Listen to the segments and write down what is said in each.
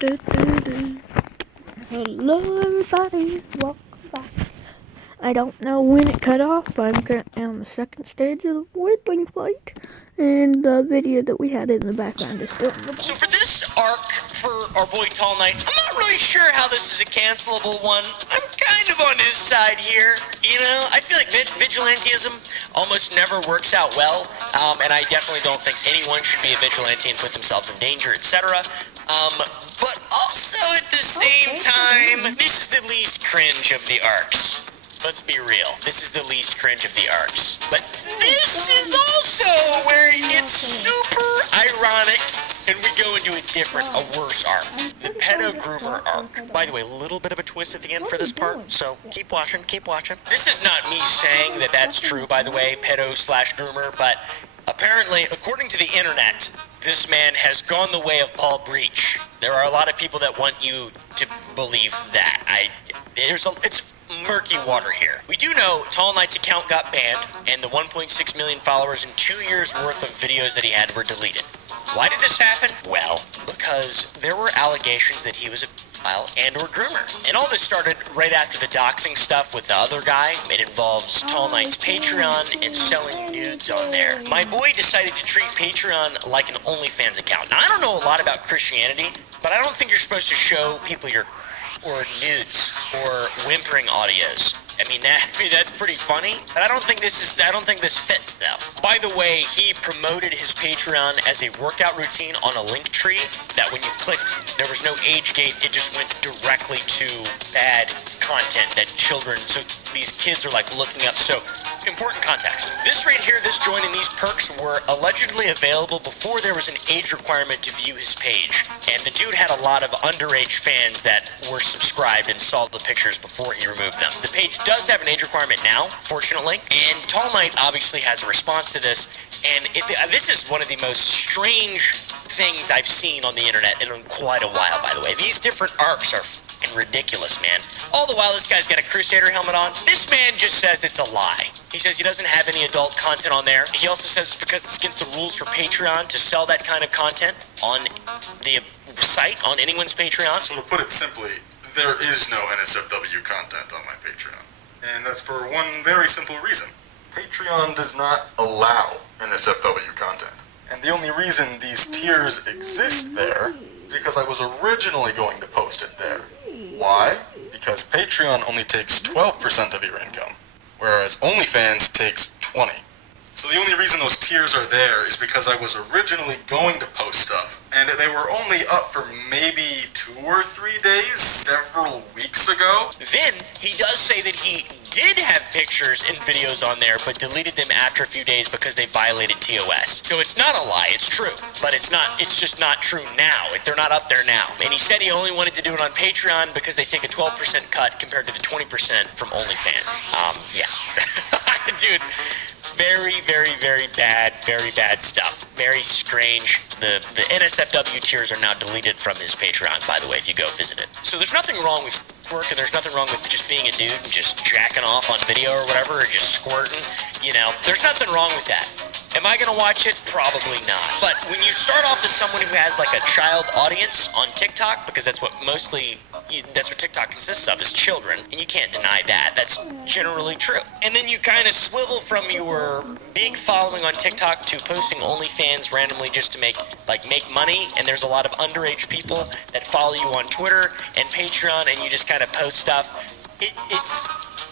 do, do, do. Hello everybody, welcome back. I don't know when it cut off, but I'm currently on the second stage of the Wordling fight, and the video that we had in the background is still in the background. So for this arc for our boy Tall Knight, I'm not really sure how this is a cancelable one. I'm kind of on his side here. You know, I feel like vigilantism almost never works out well, and I definitely don't think anyone should be a vigilante and put themselves in danger, etc. But also at the same time, this is the least cringe of the arcs. Let's be real. This is the least cringe of the arcs. But this is also where it's super ironic, and we go into a worse arc. The pedo groomer arc. By the way, a little bit of a twist at the end for this part, so keep watching, keep watching. This is not me saying that that's true, by the way, pedo/groomer, but apparently, according to the internet, this man has gone the way of Paul Breach. There are a lot of people that want you to believe that. It's murky water here. We do know Tall Knight's account got banned, and the 1.6 million followers in 2 years worth of videos that he had were deleted. Why did this happen? Well, because there were allegations that he was a pedophile and or groomer. And all this started right after the doxing stuff with the other guy. It involves Tall Knight's Patreon and selling nudes on there. My boy decided to treat Patreon like an OnlyFans account. Now, I don't know a lot about Christianity, but I don't think you're supposed to show people your or nudes or whimpering audios. I mean that's pretty funny, but I don't think this fits though. By the way, he promoted his Patreon as a workout routine on a link tree that when you clicked, there was no age gate, it just went directly to bad content that children, so these kids are like looking up. So important context. This right here, this join and these perks were allegedly available before there was an age requirement to view his page. And the dude had a lot of underage fans that were subscribed and saw the pictures before he removed them. The page does have an age requirement now, fortunately, and Tall Knight obviously has a response to this, and this is one of the most strange things I've seen on the internet in quite a while, by the way. These different arcs are fucking ridiculous, man. All the while, this guy's got a Crusader helmet on. This man just says it's a lie. He says he doesn't have any adult content on there. He also says it's because it's against the rules for Patreon to sell that kind of content on the site, on anyone's Patreon. So to put it simply, there is no NSFW content on my Patreon. And that's for one very simple reason. Patreon does not allow NSFW content. And the only reason these tiers exist there is because I was originally going to post it there. Why? Because Patreon only takes 12% of your income, whereas OnlyFans takes 20%. So the only reason those tiers are there is because I was originally going to post stuff, and they were only up for maybe 2 or 3 days several weeks ago. Then he does say that he did have pictures and videos on there, but deleted them after a few days because they violated TOS. So it's not a lie, it's true, but it's just not true now. They're not up there now. And he said he only wanted to do it on Patreon because they take a 12% cut compared to the 20% from OnlyFans. Yeah. Dude. Very, very, very bad stuff. Very strange. The NSFW tiers are now deleted from his Patreon, by the way, if you go visit it. So there's nothing wrong with work, and there's nothing wrong with just being a dude and just jacking off on video or whatever, or just squirting. You know, there's nothing wrong with that. Am I gonna watch it? Probably not. But when you start off as someone who has like a child audience on TikTok, because that's what TikTok consists of, is children, and you can't deny that. That's generally true. And then you kind of swivel from your big following on TikTok to posting OnlyFans randomly just to make money, and there's a lot of underage people that follow you on Twitter and Patreon, and you just kind of post stuff.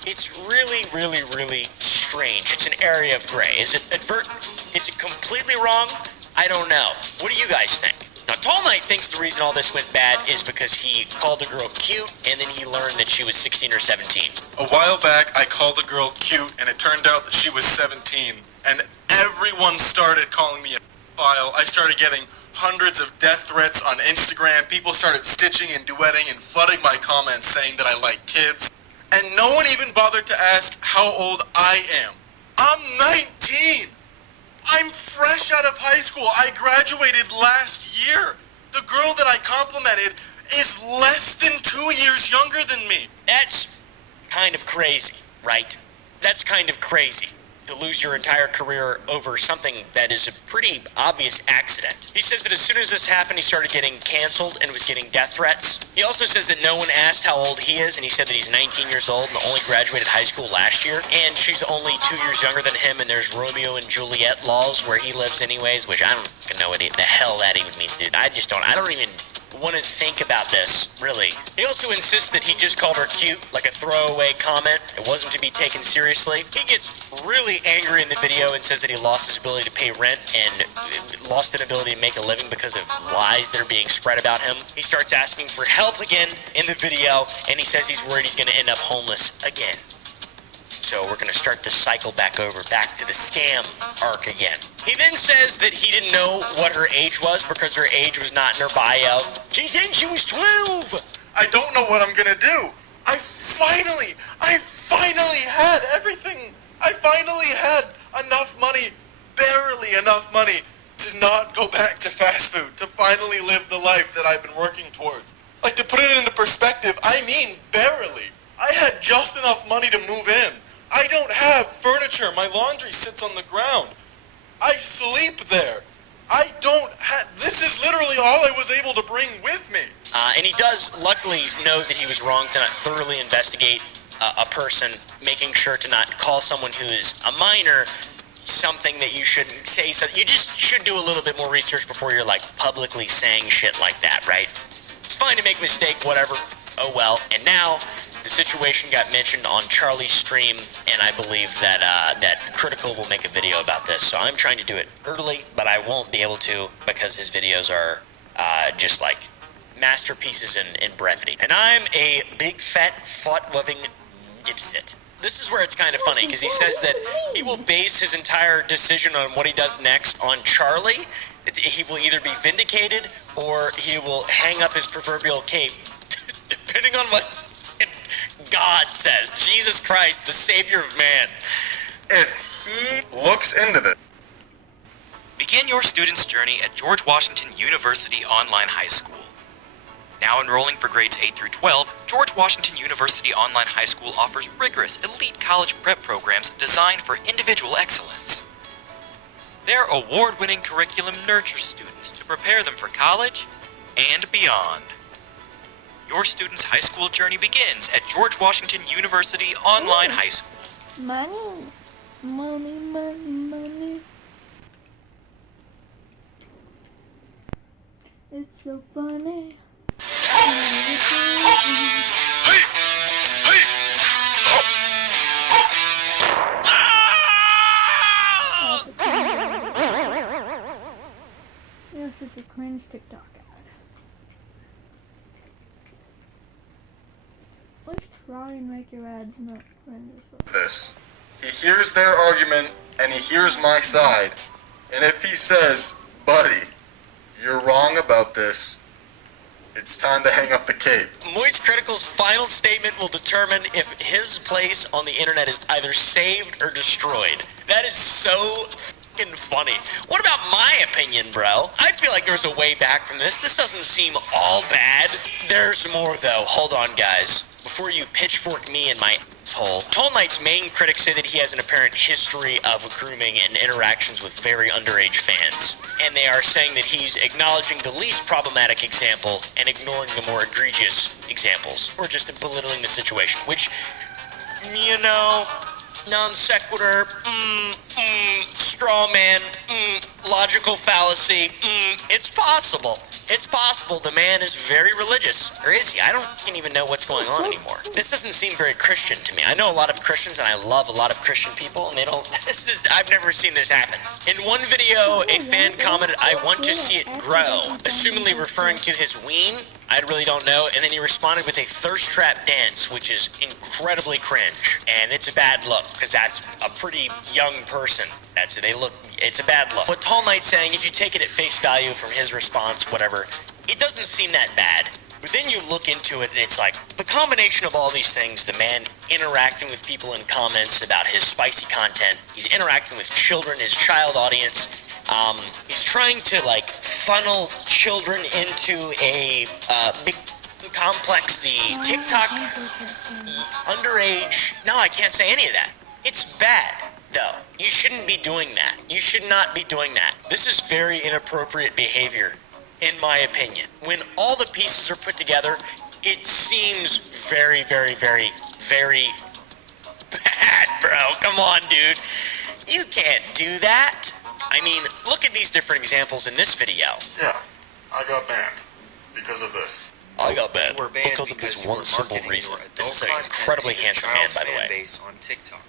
It's really, really, really strange. It's an area of gray. Is it completely wrong? I don't know. What do you guys think? Now, Tall Knight thinks the reason all this went bad is because he called the girl cute, and then he learned that she was 16 or 17. A while back, I called the girl cute, and it turned out that she was 17. And everyone started calling me a pedophile. I started getting hundreds of death threats on Instagram. People started stitching and duetting and flooding my comments saying that I like kids. And no one even bothered to ask how old I am. I'm 19! I'm fresh out of high school. I graduated last year. The girl that I complimented is less than 2 years younger than me. That's kind of crazy, right? That's kind of crazy. to lose your entire career over something that is a pretty obvious accident. He says that as soon as this happened, he started getting canceled and was getting death threats. He also says that no one asked how old he is, and he said that he's 19 years old and only graduated high school last year, and she's only 2 years younger than him, and there's Romeo and Juliet laws where he lives anyways, which I don't fucking know what the hell that even means, dude. I don't even want to think about this, really. He also insists that he just called her cute, like a throwaway comment. It wasn't to be taken seriously. He gets really angry in the video and says that he lost his ability to pay rent and lost an ability to make a living because of lies that are being spread about him. He starts asking for help again in the video, and he says he's worried he's going to end up homeless again. So we're going to start to cycle back to the scam arc again. He then says that he didn't know what her age was because her age was not in her bio. She said she was 12. I don't know what I'm gonna do. I finally had everything. I finally had enough money, barely enough money, to not go back to fast food, to finally live the life that I've been working towards. Like, to put it into perspective, I mean barely. I had just enough money to move in. I don't have furniture. My laundry sits on the ground. I sleep there. This is literally all I was able to bring with me. And he does luckily know that he was wrong to not thoroughly investigate a person, making sure to not call someone who is a minor something that you shouldn't say. So you just should do a little bit more research before you're like publicly saying shit like that, right? It's fine to make a mistake, whatever. Oh well. And now the situation got mentioned on Charlie's stream, and I believe that that Critical will make a video about this. So I'm trying to do it early, but I won't be able to because his videos are just like masterpieces in brevity. And I'm a big fat fought-loving dipsit. This is where it's kind of funny because he says that he will base his entire decision on what he does next on Charlie. He will either be vindicated or he will hang up his proverbial cape, depending on what God says. Jesus Christ, the Savior of man. If he looks into this. Begin your student's journey at George Washington University Online High School. Now enrolling for grades 8 through 12, George Washington University Online High School offers rigorous elite college prep programs designed for individual excellence. Their award-winning curriculum nurtures students to prepare them for college and beyond. Your student's high school journey begins at George Washington University Online High School. Money, money, money, money. It's so funny. Yes, it's a cringe TikTok ad. Let's try and make your ads not cringe. This. He hears their argument and he hears my side. And if he says, buddy, you're wrong about this, it's time to hang up the cape. Moist Critical's final statement will determine if his place on the internet is either saved or destroyed. That is so fucking funny. What about my opinion, bro? I feel like there's a way back from this. This doesn't seem all bad. There's more, though. Hold on, guys. Before you pitchfork me in my asshole, Tall Knight's main critics say that he has an apparent history of grooming and interactions with very underage fans. And they are saying that he's acknowledging the least problematic example and ignoring the more egregious examples, or just belittling the situation, which, you know, non sequitur, straw man, logical fallacy, it's possible. It's possible the man is very religious. Or is he? I can't even know what's going on anymore. This doesn't seem very Christian to me. I know a lot of Christians and I love a lot of Christian people and they don't, I've never seen this happen. In one video, a fan commented, "I want to see it grow," assumingly referring to his ween. I really don't know. And then he responded with a thirst trap dance, which is incredibly cringe. And it's a bad look because that's a pretty young person. It's a bad look. What Tall Knight's saying, if you take it at face value from his response, whatever, it doesn't seem that bad. But then you look into it and it's like the combination of all these things, the man interacting with people in comments about his spicy content, he's interacting with children, his child audience, he's trying to like funnel children into a big complex, the TikTok underage, no, I can't say any of that. It's bad. though. You shouldn't be doing that. You should not be doing that. This is very inappropriate behavior, in my opinion. When all the pieces are put together, it seems very, very, very, very bad, bro. Come on, dude. You can't do that. I mean, look at these different examples in this video. Yeah, I got banned because of this. I got banned You were banned because of this you one were simple marketing reason. your This is an adult incredibly content to handsome your man, child by the fan way. base on TikTok.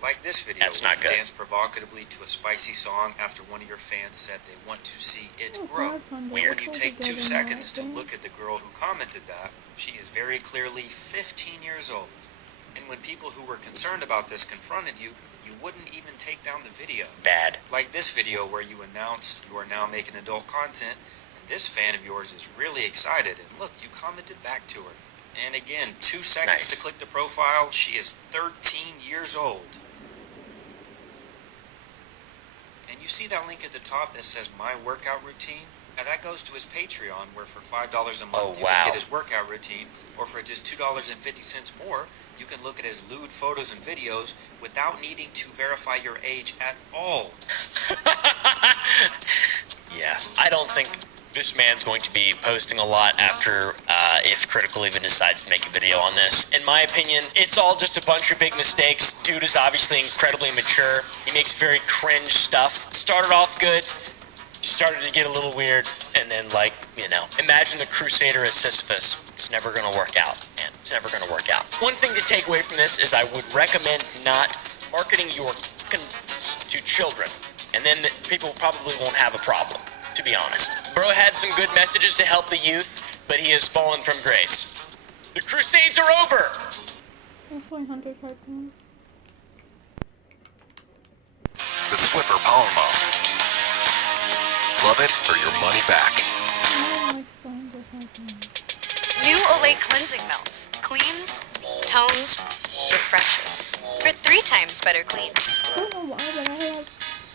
Like this video, That's where not you good. dance provocatively to a spicy song after one of your fans said they want to see it Oh, grow. God, Sunday, When what you was take it 2 good in seconds that to thing? look at the girl who commented that, she is very clearly 15 years old. And when people who were concerned about this confronted you, you wouldn't even take down the video. Bad. Like this video where you announced you are now making adult content, and this fan of yours is really excited, and look, you commented back to her. And again, 2 seconds Nice. to click the profile, she is 13 years old. And you see that link at the top that says My Workout Routine? Now that goes to his Patreon, where for $5 a month Oh, you wow. can get his workout routine, or for just $2.50 more, you can look at his lewd photos and videos without needing to verify your age at all. Yeah, I don't think this man's going to be posting a lot after, if Critical even decides to make a video on this. In my opinion, it's all just a bunch of big mistakes. Dude is obviously incredibly mature. He makes very cringe stuff. Started off good, started to get a little weird, and then, like, you know, imagine the Crusader as Sisyphus. It's never gonna work out, man. It's never gonna work out. One thing to take away from this is I would recommend not marketing your to children, and then people probably won't have a problem, to be honest. Bro had some good messages to help the youth, but he has fallen from grace. The Crusades are over! Hopefully Hunter's harpoon. The Swiffer Power Mop. Love it or your money back. I like Hunter's harpoon. New Olay cleansing melts. Cleans, tones, refreshes. For 3 times better clean. I don't know why, but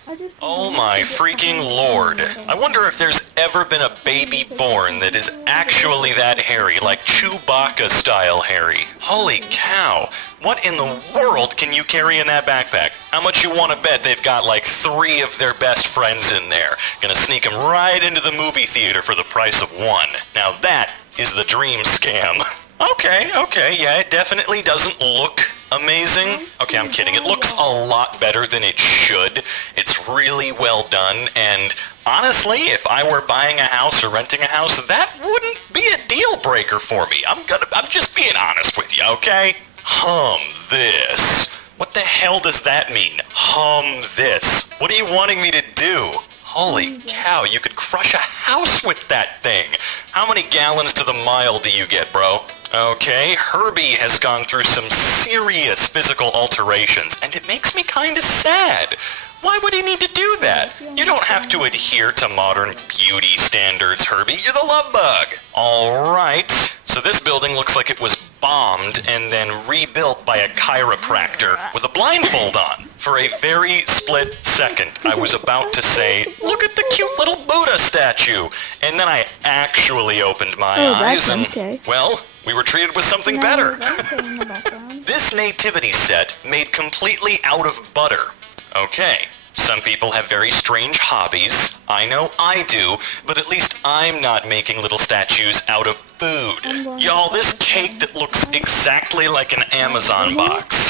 I just. Oh my freaking lord. I wonder if there's ever been a baby born that is actually that hairy, like Chewbacca-style hairy. Holy cow. What in the world can you carry in that backpack? How much you want to bet they've got like 3 of their best friends in there? Gonna sneak them right into the movie theater for the price of 1. Now that is the dream scam. Okay, yeah, it definitely doesn't look amazing. Okay, I'm kidding. It looks a lot better than it should. It's really well done, and honestly, if I were buying a house or renting a house, that wouldn't be a deal breaker for me. I'm just being honest with you, okay? This. What the hell does that mean? This. What are you wanting me to do? Holy cow, you could crush a house with that thing. How many gallons to the mile do you get, bro? Okay, Herbie has gone through some serious physical alterations, and it makes me kinda sad. Why would he need to do that? You don't have to adhere to modern beauty standards, Herbie. You're the love bug. Alright, so this building looks like it was bombed and then rebuilt by a chiropractor with a blindfold on. For a very split second, I was about to say, look at the cute little Buddha statue. And then I actually opened my eyes that's and, okay. well, we were treated with something Now, better. that's in the background. This nativity set made completely out of butter. Okay, some people have very strange hobbies. I know I do, but at least I'm not making little statues out of food. Y'all, this cake that looks exactly like an Amazon box